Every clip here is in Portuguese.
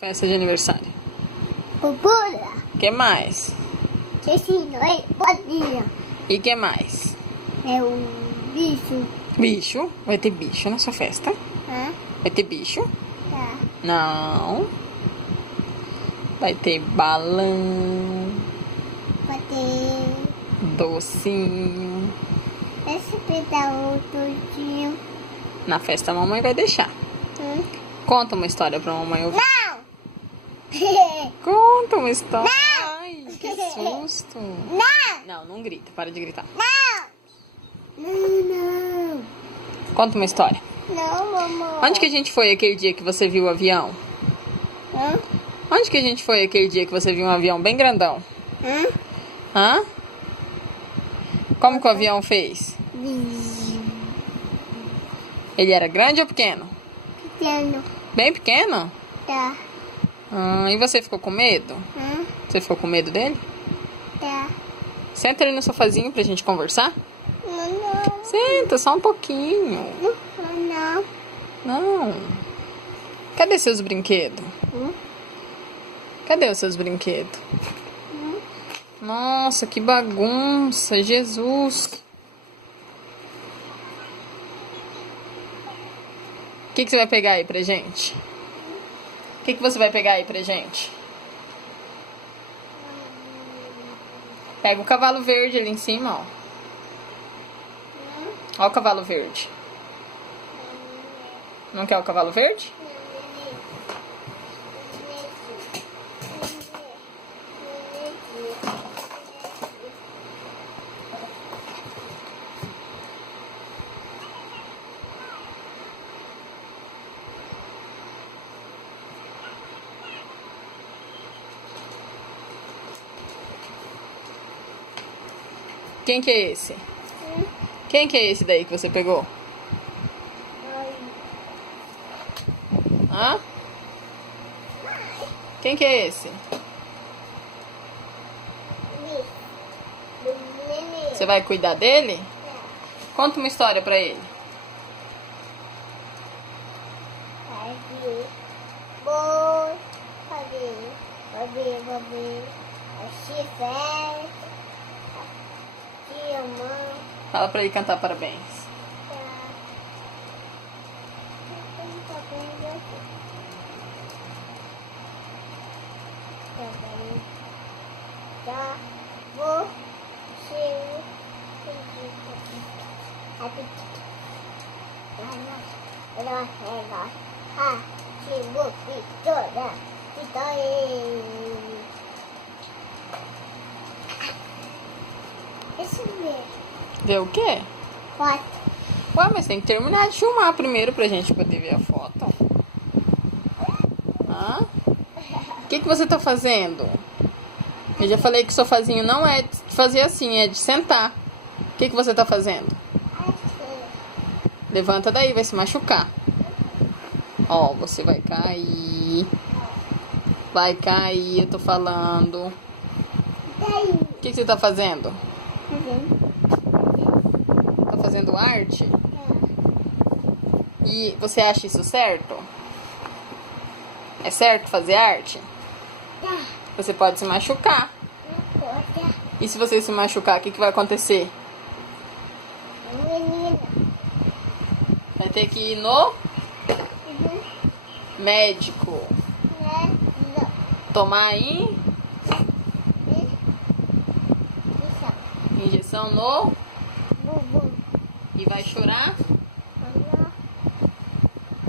Festa de aniversário. Pupula. Que mais? Esse bolinha. E que mais? É o bicho. Bicho? Vai ter bicho na sua festa? Hã? Vai ter bicho? Tá. Não. Vai ter balão, Pode ter docinho. esse pedaço todinho. Na festa a mamãe vai deixar. Conta uma história pra mamãe ouvir. Não! Conta uma história. Não! Ai, que susto. Não! Não grita. Para de gritar. Não! Conta uma história. Não, mamãe. Onde que a gente foi aquele dia que você viu o avião? Hã? Onde que a gente foi aquele dia que você viu um avião bem grandão? Hã? Hã? Como que o avião fez? Ele era grande ou pequeno? Pequeno. Bem pequeno? Tá. E você ficou com medo? Hã? Você ficou com medo dele? Tá. Senta ali no sofazinho pra gente conversar. Não. Senta, só um pouquinho. Não. Não. Cadê seus brinquedos? Cadê os seus brinquedos? Nossa, que bagunça, Jesus. O que você vai pegar aí pra gente? O que você vai pegar aí pra gente? Pega o cavalo verde ali em cima, ó. Ó o cavalo verde. Não quer o cavalo verde? Quem que é esse? Quem que é esse daí que você pegou? Hã? Quem que é esse? Você vai cuidar dele? Conta uma história pra ele. Vou fazer. Fala pra ele cantar parabéns. Esse mesmo. Vê o quê? Foto. Ué, mas tem que terminar de filmar primeiro pra gente poder ver a foto. Hã? O que você tá fazendo? Eu já falei que o sofazinho não é de fazer assim, é de sentar. O que você tá fazendo? Levanta daí, vai se machucar. Ó, você vai cair. Vai cair, eu tô falando. O que você tá fazendo? Tá fazendo arte? E você acha isso certo? É certo fazer arte? Você pode se machucar. E se você se machucar, o que vai acontecer? Vai ter que ir no médico. Tomar injeção no... E vai chorar?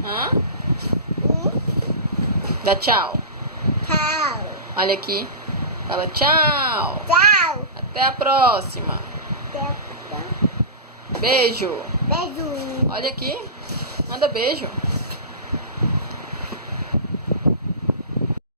Hã? Dá tchau. Tchau. Olha aqui. Fala tchau. Tchau. Até a próxima. Beijo. Beijo. Olha aqui. Manda beijo.